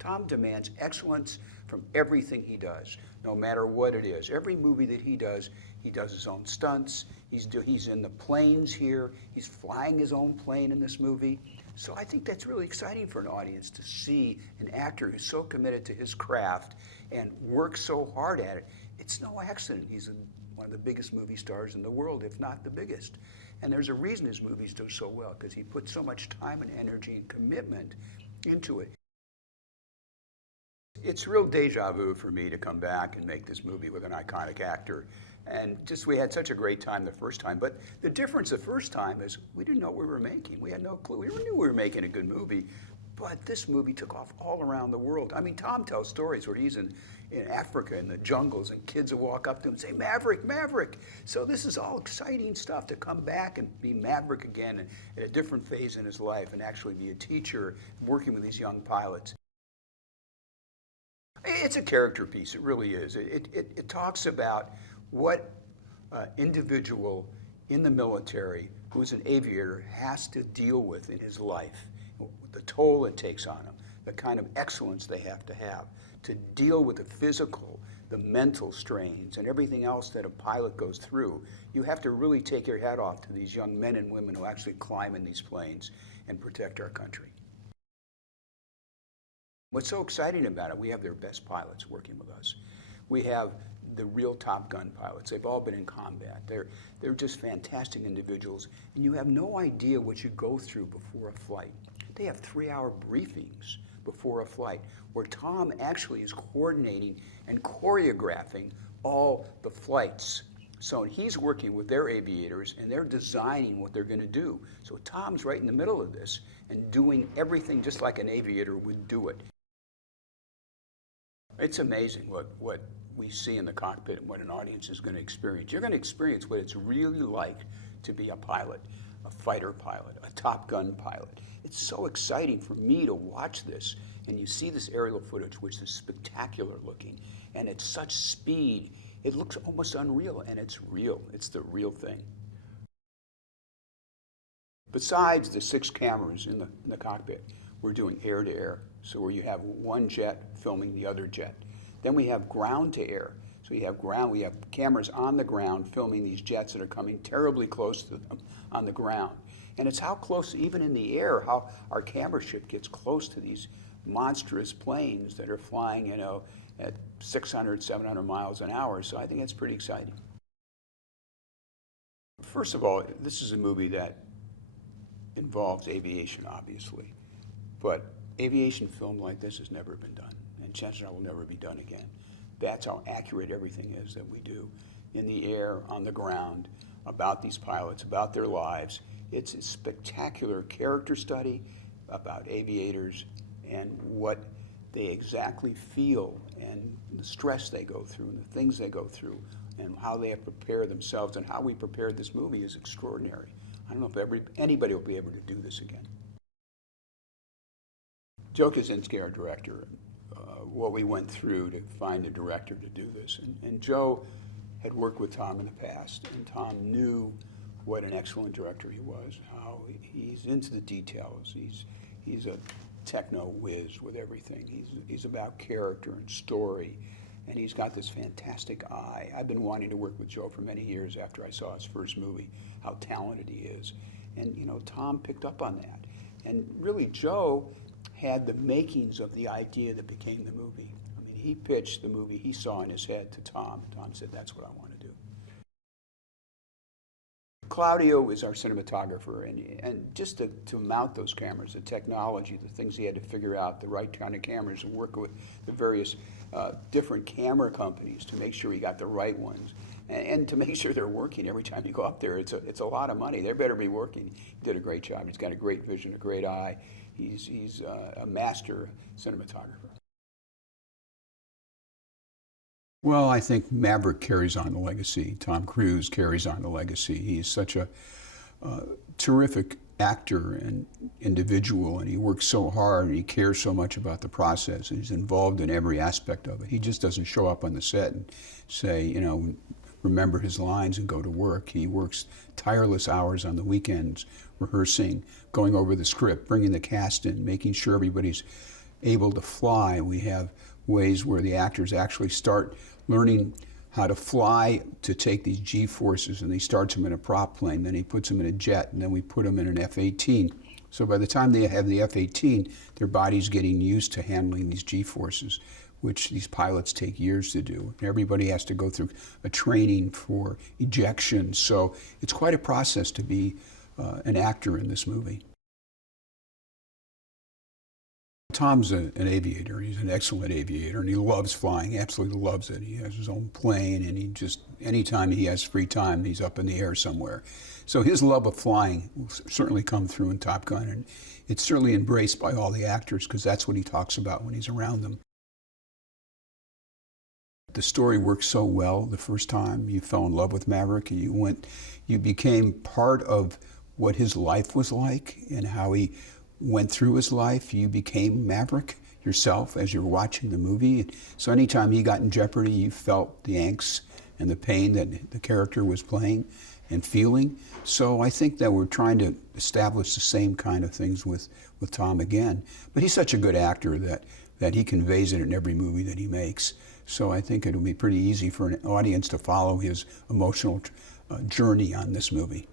Tom demands excellence from everything he does, no matter what it is. Every movie that he does his own stunts. He's in the planes here. He's flying his own plane in this movie. So I think that's really exciting for an audience to see an actor who's so committed to his craft and works so hard at it. It's no accident he's one of the biggest movie stars in the world, if not the biggest. And there's a reason his movies do so well, because he puts so much time and energy and commitment into it. It's real deja vu for me to come back and make this movie with an iconic actor. And just, we had such a great time the first time. But the difference the first time is we didn't know what we were making. We had no clue. We knew we were making a good movie, but this movie took off all around the world. I mean, Tom tells stories where he's in Africa in the jungles, and kids will walk up to him and say, Maverick, Maverick. So this is all exciting stuff to come back and be Maverick again at a different phase in his life and actually be a teacher working with these young pilots. It's a character piece, it really is. It talks about what individual in the military who's an aviator has to deal with in his life, the toll it takes on him, the kind of excellence they have to deal with the physical, the mental strains, and everything else that a pilot goes through. You have to really take your hat off to these young men and women who actually climb in these planes and protect our country. What's so exciting about it, we have their best pilots working with us. We have the real Top Gun pilots. They've all been in combat. They're just fantastic individuals, and you have no idea what you go through before a flight. They have 3-hour briefings before a flight where Tom actually is coordinating and choreographing all the flights. So he's working with their aviators, and they're designing what they're going to do. So Tom's right in the middle of this and doing everything just like an aviator would do it. It's amazing what we see in the cockpit and what an audience is going to experience. You're going to experience what it's really like to be a pilot, a fighter pilot, a Top Gun pilot. It's so exciting for me to watch this, and you see this aerial footage, which is spectacular looking, and it's such speed. It looks almost unreal, and it's real. It's the real thing. Besides the 6 cameras in the cockpit, we're doing air-to-air, so where you have one jet filming the other jet. Then we have ground-to-air, so we have cameras on the ground filming these jets that are coming terribly close to them on the ground. And it's how close, even in the air, how our camera ship gets close to these monstrous planes that are flying, at 600, 700 miles an hour. So I think that's pretty exciting. First of all, this is a movie that involves aviation, obviously. But aviation film like this has never been done, and chances are will never be done again. That's how accurate everything is that we do in the air, on the ground, about these pilots, about their lives. It's a spectacular character study about aviators and what they exactly feel and the stress they go through and the things they go through and how they have prepared themselves, and how we prepared this movie is extraordinary. I don't know if anybody will be able to do this again. Joe Kosinski, our director, what we went through to find a director to do this. And Joe had worked with Tom in the past, and Tom knew what an excellent director he was, how he's into the details. He's a techno whiz with everything. He's about character and story, and he's got this fantastic eye. I've been wanting to work with Joe for many years after I saw his first movie, how talented he is. And Tom picked up on that. And really, Joe had the makings of the idea that became the movie. I mean, he pitched the movie he saw in his head to Tom. Tom said, that's what I want to do. Claudio is our cinematographer, and just to mount those cameras, the technology, the things he had to figure out, the right kind of cameras, and work with the various different camera companies to make sure he got the right ones, and to make sure they're working every time you go up there. It's a lot of money. They better be working. He did a great job. He's got a great vision, a great eye. He's a master cinematographer. Well, I think Maverick carries on the legacy. Tom Cruise carries on the legacy. He's such a terrific actor and individual, and he works so hard, and he cares so much about the process, and he's involved in every aspect of it. He just doesn't show up on the set and say, remember his lines and go to work. He works tireless hours on the weekends, rehearsing, going over the script, bringing the cast in, making sure everybody's able to fly, we have ways where the actors actually start learning how to fly to take these G-forces, and he starts them in a prop plane, then he puts them in a jet, and then we put them in an F-18. So by the time they have the F-18, their body's getting used to handling these G-forces, which these pilots take years to do. Everybody has to go through a training for ejection, so it's quite a process to be an actor in this movie. Tom's an aviator. He's an excellent aviator, and he loves flying, absolutely loves it. He has his own plane, and he just, anytime he has free time, he's up in the air somewhere. So his love of flying will certainly come through in Top Gun, and it's certainly embraced by all the actors because that's what he talks about when he's around them. The story worked so well the first time you fell in love with Maverick. You became part of what his life was like and how he went through his life. You became Maverick yourself as you're watching the movie. So anytime he got in jeopardy, you felt the angst and the pain that the character was playing and feeling. So I think that we're trying to establish the same kind of things with Tom again. But he's such a good actor that he conveys it in every movie that he makes. So I think it'll be pretty easy for an audience to follow his emotional journey on this movie.